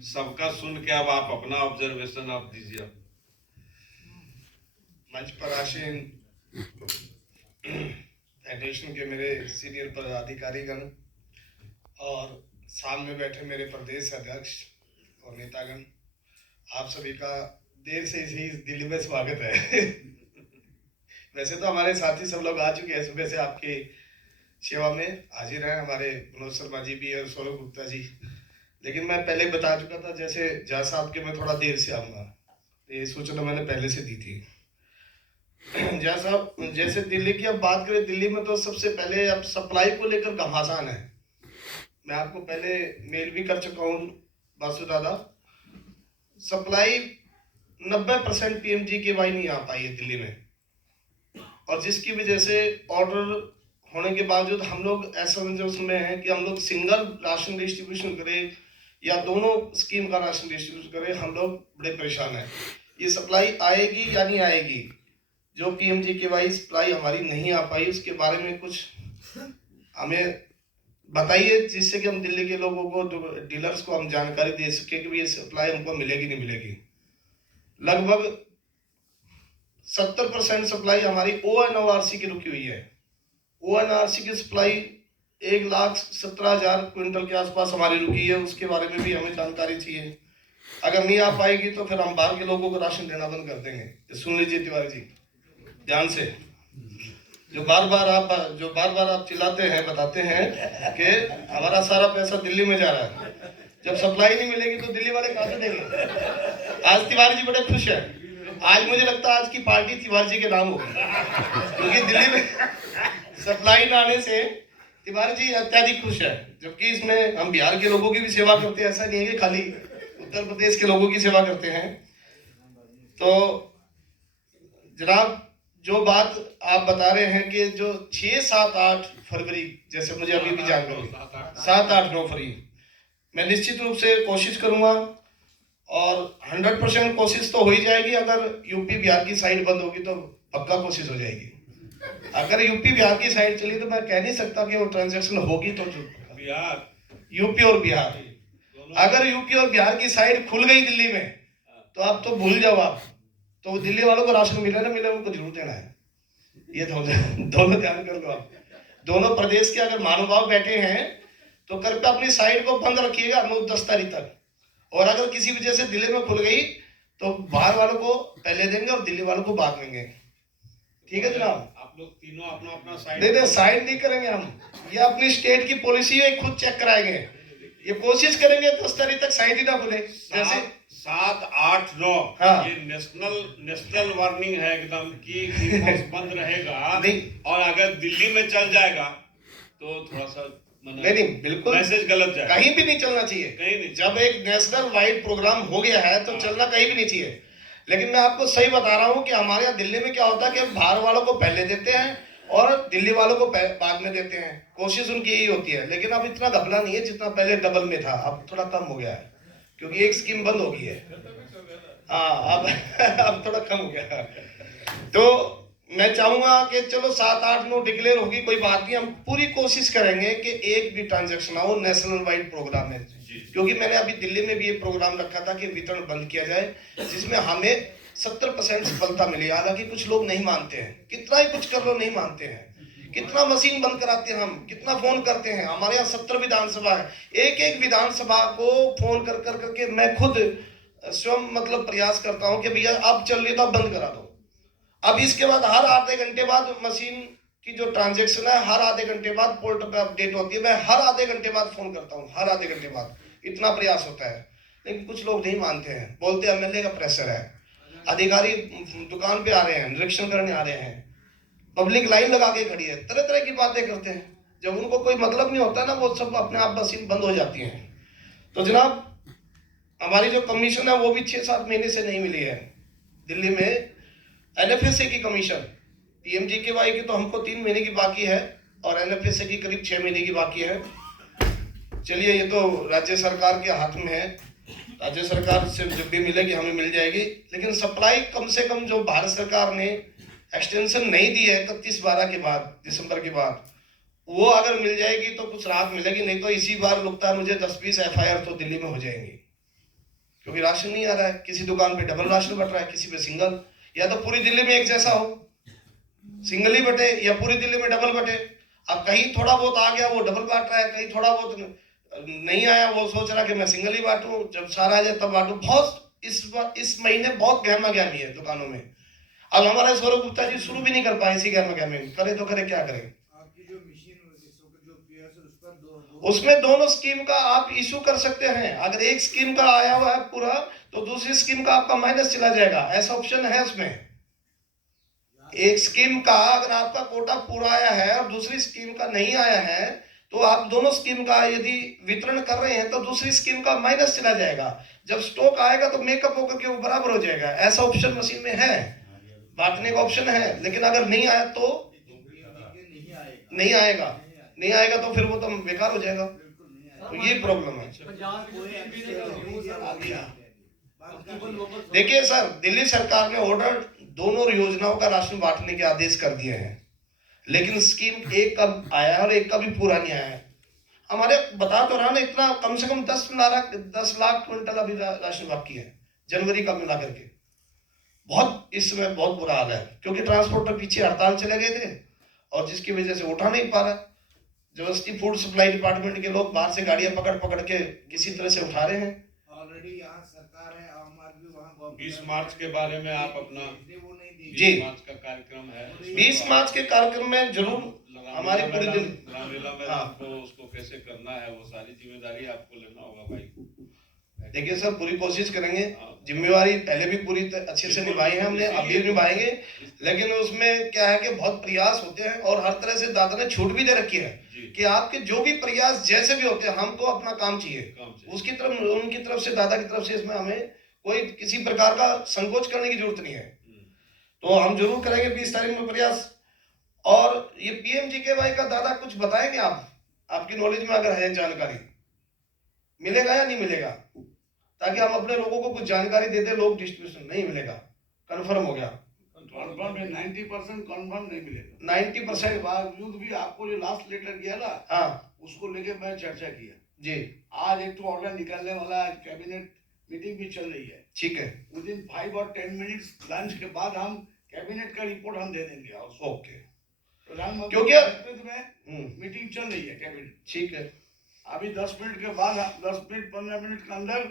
सबका सुन के अब आप अपना ऑब्जर्वेशन आप दीजिए। मंच पर आसीन फेडरेशन के मेरे सीनियर पदाधिकारीगण और सामने बैठे मेरे प्रदेश अध्यक्ष और नेतागण, आप सभी का देर से इसी दिल्ली में स्वागत है। वैसे तो हमारे साथी सब लोग आ चुके हैं, सुबह से आपकी सेवा में हाजिर हैं, हमारे मनोज शर्मा जी भी और सौरभ गुप्ता जी। लेकिन मैं पहले बता चुका था, जैसे जहाँ साहब के मैं थोड़ा देर से आऊँगा, ये सूचना मैंने पहले से दी थी। जहाँ साहब जैसे दिल्ली की अब बात करें, दिल्ली में तो सबसे पहले अब सप्लाई को लेकर घमासान है। मैं आपको पहले मेल भी कर चुका हूँ बासु दादा, सप्लाई 90% PMGKY नहीं आ पाई है दिल्ली में, और जिसकी वजह से ऑर्डर होने के बावजूद हम लोग ऐसा उसमें हैं कि हम लोग सिंगल राशन डिस्ट्रीब्यूशन करें या दोनों स्कीम का राशन डिस्ट्रीब्यूशन करें, हम लोग बड़े परेशान हैं। ये सप्लाई आएगी या नहीं आएगी? जो PMGKY सप्लाई हमारी नहीं आ पाई, उसके बारे में कुछ हमें बताइए, जिससे कि हम दिल्ली के लोगों को, डीलर्स को हम जानकारी दे सके कि ये सप्लाई हमको मिलेगी नहीं मिलेगी। लगभग 70% सप्लाई हमारी ONRC की रुकी हुई है। ONRC की सप्लाई 1,17,000 क्विंटल के आसपास हमारी रुकी है, उसके बारे में भी हमें जानकारी चाहिए। अगर नहीं आ पाएगी तो फिर हम बाहर के लोगों को राशन देना बंद कर देंगे। सुन लीजिए तिवारी जी ध्यान से, जो बार बार आप चिल्लाते हैं, बताते हैं कि हमारा सारा पैसा दिल्ली में जा रहा है, जब सप्लाई नहीं मिलेगी तो दिल्ली वाले कहाँ से देंगे? आज तिवारी जी बड़े खुश है, आज मुझे लगता है आज की पार्टी तिवारी जी के नाम होगी, क्योंकि दिल्ली में सप्लाई न आने से तिवारी जी अत्यधिक खुश है। जबकि इसमें हम बिहार के लोगों की भी सेवा करते हैं, ऐसा नहीं है कि खाली उत्तर प्रदेश के लोगों की सेवा करते हैं। तो जनाब, जो बात आप बता रहे हैं कि जो 6, 7, 8 फरवरी, जैसे मुझे अभी भी जानकारी 7, 8, 9 फरवरी, मैं निश्चित रूप से कोशिश करूंगा और 100% कोशिश तो हो ही जाएगी। अगर यूपी बिहार की साइड बंद होगी तो पक्का कोशिश हो जाएगी। अगर यूपी बिहार की साइड चली तो मैं कह नहीं सकता कि वो ट्रांजैक्शन होगी, तो बिहार, यूपी और बिहार, अगर यूपी और बिहार की साइड खुल गई दिल्ली में तो आप तो भूल जाओ, आप तो दिल्ली वालों को राशन मिले ना मिले, उनको जरूर देना है। ये दोनों ध्यान कर लो आप। दोनों प्रदेश के अगर महानुभाव बैठे हैं तो कृपया अपनी साइड को बंद रखिएगा 9-10 तारीख तक, और अगर किसी वजह से दिल्ली में खुल गई तो बाहर वालों को पहले देंगे और दिल्ली वालों को बाद देंगे। ठीक है जनाब? आप लोग तीनों अपना अपना साइड नहीं साइड नहीं करेंगे हम, ये अपनी स्टेट की पॉलिसी है, खुद चेक कराएंगे। ये कोशिश करेंगे 10 तारीख तक साइड ही ना खुले। जैसे 7, 8, 9 हाँ। ये नेशनल वार्निंग है एकदम कि बंद रहेगा, और अगर दिल्ली में चल जाएगा तो थोड़ा सा नहीं बिल्कुल मैसेज गलत जाएगा, कहीं भी नहीं चलना चाहिए, कहीं नहीं। जब एक नेशनल वाइड प्रोग्राम हो गया है तो चलना कहीं भी नहीं चाहिए। लेकिन मैं आपको सही बता रहा हूँ कि हमारे यहाँ दिल्ली में क्या होता है कि बाहर वालों को पहले देते हैं और दिल्ली वालों को बाद में देते हैं। कोशिश उनकी यही होती है, लेकिन अब इतना घपला नहीं है जितना पहले डबल में था, अब थोड़ा कम हो गया है क्योंकि एक स्कीम बंद हो गई है। हाँ अब थोड़ा कम हो गया। तो मैं चाहूंगा कि चलो 7, 8, 9 डिक्लेयर होगी, कोई बात नहीं, हम पूरी कोशिश करेंगे कि एक भी ट्रांजैक्शन हो नेशनल वाइड प्रोग्राम में, क्योंकि मैंने अभी दिल्ली में भी ये प्रोग्राम रखा था कि वितरण बंद किया जाए, जिसमें हमें 70% सफलता मिली। हालांकि कुछ लोग नहीं मानते हैं, कितना ही कुछ कर लो नहीं मानते हैं, कितना मशीन बंद कराते हैं हम, कितना फोन करते हैं। हमारे यहाँ 17 विधानसभा है, एक विधानसभा को फोन कर करके मैं खुद स्वयं मतलब प्रयास करता हूँ कि भैया अब चल रही तो अब बंद करा दो। अब इसके बाद हर आधे घंटे बाद मशीन की जो ट्रांजैक्शन है, हर आधे घंटे बाद पोर्टल पे अपडेट होती है, मैं हर आधे घंटे बाद फोन करता हूँ, हर आधे घंटे बाद, इतना प्रयास होता है। लेकिन कुछ लोग नहीं मानते हैं, बोलते MLA का प्रेशर है, अधिकारी दुकान पे आ रहे हैं, निरीक्षण करने आ रहे हैं, पब्लिक लाइन लगा के खड़ी है, तरह तरह की बातें करते हैं। जब उनको कोई मतलब नहीं होता ना, वो सब अपने आप मशीन बंद हो जाती है। तो जनाब, हमारी जो कमीशन है वो भी 6-7 महीने से नहीं मिली है दिल्ली में। NFSA की कमीशन, PMGKY की तो हमको 3 महीने की बाकी है और NFSA की करीब 6 महीने की बाकी है। चलिए, ये तो राज्य सरकार के हाथ में है, राज्य सरकार से जब भी मिलेगी हमें मिल जाएगी। लेकिन सप्लाई कम से कम जो भारत सरकार ने एक्सटेंशन नहीं दी है 31/12 के बाद, दिसंबर के बाद, वो अगर मिल जाएगी तो कुछ राहत मिलेगी, नहीं तो इसी बार लगता है मुझे 10-20 FIR तो दिल्ली में हो जाएंगी। क्योंकि राशन नहीं आ रहा है। किसी दुकान पे डबल राशन बट रहा है, किसी पे सिंगल। या तो पूरी दिल्ली में एक जैसा हो, सिंगल ही बटे, या पूरी दिल्ली में डबल बटे। अब कहीं थोड़ा बहुत आ गया वो डबल बांट रहा है, कहीं थोड़ा बहुत नहीं आया वो सोच रहा कि मैं सिंगल ही बांटूं, जब सारा आ जाए तब बांटूं। बहुत इस महीने बहुत गहमा गहमी है दुकानों में। अब हमारा सौरभ गुप्ता जी शुरू भी नहीं कर पाए इसी गहमा गहमी में, करे तो करे क्या करें। आपकी जो मशीन जो पीएस है उस पर उसमें दोनों स्कीम का आप इशू कर सकते हैं। अगर एक स्कीम का आया हुआ है पूरा तो दूसरी स्कीम का आपका माइनस चला जाएगा, ऐसा ऑप्शन है उसमें। एक स्कीम का अगर आपका कोटा पूरा आया है और दूसरी स्कीम का नहीं आया है तो आप दोनों स्कीम का यदि वितरण कर रहे हैं तो दूसरी स्कीम का माइनस चला जाएगा। जब स्टॉक आएगा तो मेकअप होकर के वो बराबर हो जाएगा। ऐसा ऑप्शन मशीन में है, बांटने का ऑप्शन है। लेकिन अगर नहीं आया तो नहीं आएगा तो फिर वो तो बेकार हो जाएगा। तो ये प्रॉब्लम है। देखिए सर, दिल्ली सरकार ने ऑर्डर दोनों योजनाओं का राशन बांटने के आदेश कर दिए हैं, लेकिन स्कीम एक का आया है और एक का भी पूरा नहीं आया है। हमारे बता तो रहा ना, इतना कम से कम 10 लाख क्विंटल अभी राशन बाकी है जनवरी का मिला करके। बहुत इस समय बहुत बुरा हाल है, क्योंकि ट्रांसपोर्टर पीछे हड़ताल चले गए थे और जिसकी वजह से उठा नहीं पा रहा। जबरदस्ती फूड सप्लाई डिपार्टमेंट के लोग बाहर से गाड़ियां पकड़ के किसी तरह से उठा रहे हैं। ऑलरेडी यहाँ सरकार है, आम आदमी वहाँ 20 मार्च के बारे में आप अपना वो नहीं दी। 20 मार्च का कार्यक्रम है, 20 मार्च के कार्यक्रम में जरूर हमारी पूरी रामलीला में आपको उसको कैसे करना है वो सारी जिम्मेदारी आपको लेना होगा भाई। देखिए सर, पूरी कोशिश करेंगे। जिम्मेवारी पहले भी पूरी अच्छे से निभाई है हमने, अभी भी निभाएंगे। लेकिन उसमें क्या है कि बहुत प्रयास होते हैं और हर तरह से दादा ने छूट भी दे रखी है कि आपके जो भी प्रयास जैसे भी होते हैं हमको अपना काम चाहिए। उसकी तरफ उनकी तरफ से, दादा की तरफ से इसमें हमें कोई किसी प्रकार का संकोच करने की जरूरत नहीं है। तो हम जरूर करेंगे 20 तारीख में प्रयास। और ये PMGKY का दादा कुछ बताएंगे आप, आपकी नॉलेज में अगर है जानकारी, मिलेगा या नहीं मिलेगा, ताकि हम अपने लोगों को कुछ जानकारी दे दे। लोग डिस्ट्रीब्यूशन नहीं मिलेगा, कंफर्म हो गया। कंफर्म है, 90% कंफर्म नहीं मिलेगा। 90% के बावजूद भी आपको जो लास्ट लेटर किया ना, हाँ उसको लेके मैं चर्चा किया जी, आज एक तो ऑर्डर निकलने वाला है, कैबिनेट मीटिंग भी चल रही है। ठीक है, विदिन 5 और 10 मिनट्स लंच के बाद हम कैबिनेट का रिपोर्ट हम दे देंगे उसको। ओके, प्रधानमंत्री क्योंकि के नेतृत्व में मीटिंग चल रही है कैबिनेट। ठीक है, अभी 10 मिनट के बाद 10 मिनट 15 मिनट के अंदर